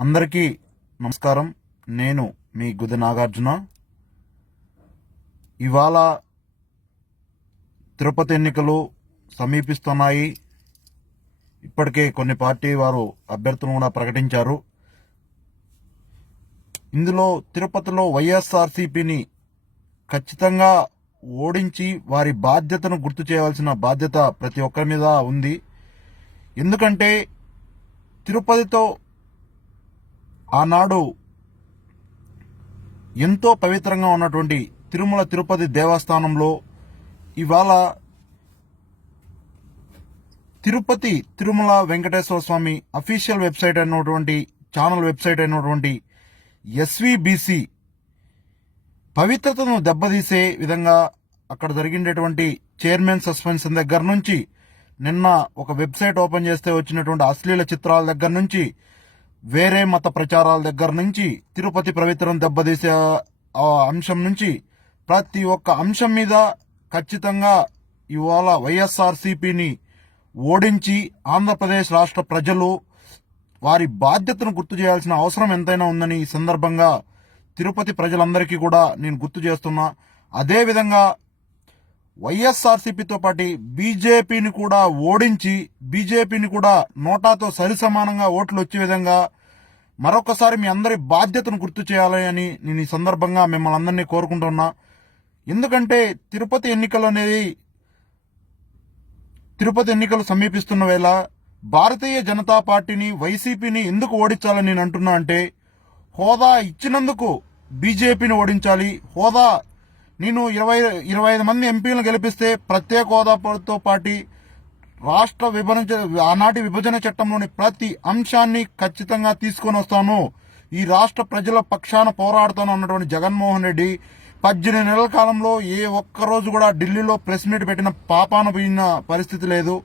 అందరికీ నమస్కారం. నేను మీ గుది నాగార్జున. ఇవాళ తిరుపతి ఎన్నికలు సమీపిస్తున్నాయి. ఇప్పటికే కొన్ని పార్టీ వారు అభ్యర్థులను కూడా ప్రకటించారు. ఇందులో తిరుపతిలో వైఎస్ఆర్సీపీని ఖచ్చితంగా ఓడించి వారి బాధ్యతను గుర్తు చేయవలసిన బాధ్యత ప్రతి ఒక్కరి మీద ఉంది. ఎందుకంటే తిరుపతితో ఆనాడు ఎంతో పవిత్రంగా ఉన్నటువంటి తిరుమల తిరుపతి దేవస్థానంలో ఇవాళ తిరుపతి తిరుమల వెంకటేశ్వర స్వామి అఫీషియల్ వెబ్సైట్ అయినటువంటి ఛానల్ వెబ్సైట్ అయినటువంటి ఎస్విబిసి పవిత్రతను దెబ్బతీసే విధంగా అక్కడ జరిగినటువంటి చైర్మన్ సస్పెన్షన్ దగ్గర నుంచి నిన్న ఒక వెబ్సైట్ ఓపెన్ చేస్తే వచ్చినటువంటి అశ్లీల చిత్రాల దగ్గర నుంచి వేరే మత ప్రచారాల దగ్గర నుంచి తిరుపతి పవిత్రం దెబ్బతీసే అంశం నుంచి ప్రతి ఒక్క అంశం మీద ఖచ్చితంగా ఇవాళ వైఎస్ఆర్సీపీని ఓడించి ఆంధ్రప్రదేశ్ రాష్ట్ర ప్రజలు వారి బాధ్యతను గుర్తు చేయాల్సిన అవసరం ఎంతైనా ఉందని ఈ సందర్భంగా తిరుపతి ప్రజలందరికీ కూడా నేను గుర్తు చేస్తున్నా. అదేవిధంగా వైఎస్ఆర్సీపీతో పాటు బీజేపీని కూడా ఓడించి బీజేపీని కూడా నోటాతో సరిసమానంగా ఓట్లు వచ్చే విధంగా మరొకసారి మీ అందరి బాధ్యతను గుర్తు చేయాలని నేను ఈ సందర్భంగా మిమ్మల్ని అందరినీ కోరుకుంటున్నా. ఎందుకంటే తిరుపతి ఎన్నికలు అనేది తిరుపతి ఎన్నికలు సమీపిస్తున్న వేళ భారతీయ జనతా పార్టీని వైసీపీని ఎందుకు ఓడించాలని నేను అంటున్నా అంటే హోదా ఇచ్చినందుకు బీజేపీని ఓడించాలి. హోదా నేను ఇరవై ఇరవై ఐదు మంది ఎంపీలను గెలిపిస్తే ప్రత్యేక హోదాతో పాటు రాష్ట్ర విభజన ఆనాటి విభజన చట్టంలోని ప్రతి అంశాన్ని ఖచ్చితంగా తీసుకొని వస్తాను. ఈ రాష్ట్ర ప్రజల పక్షాన పోరాడుతాను అన్నటువంటి జగన్మోహన్ రెడ్డి పద్దెనిమిది నెలల కాలంలో ఏ ఒక్క రోజు కూడా ఢిల్లీలో ప్రెస్ మీట్ పెట్టిన పాపాన పోయిన పరిస్థితి లేదు.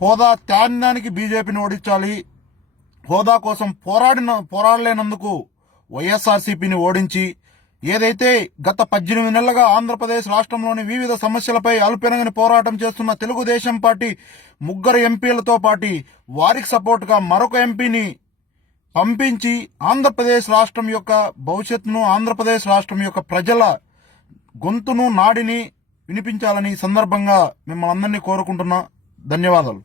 హోదా త్యాగానికి బీజేపీని ఓడించాలి. హోదా కోసం పోరాడిన పోరాడలేనందుకు వైఎస్ఆర్సీపీని ఓడించి ఏదైతే గత పద్దెనిమిది నెలలుగా ఆంధ్రప్రదేశ్ రాష్ట్రంలోని వివిధ సమస్యలపై అలుపెనగని పోరాటం చేస్తున్న తెలుగుదేశం పార్టీ ముగ్గురు ఎంపీలతో పాటు వారికి సపోర్ట్గా మరొక ఎంపీని పంపించి ఆంధ్రప్రదేశ్ రాష్ట్రం యొక్క భవిష్యత్తును ఆంధ్రప్రదేశ్ రాష్ట్రం యొక్క ప్రజల గొంతును నాడిని వినిపించాలని సందర్భంగా మిమ్మల్ని అందరినీ కోరుకుంటున్నా. ధన్యవాదాలు.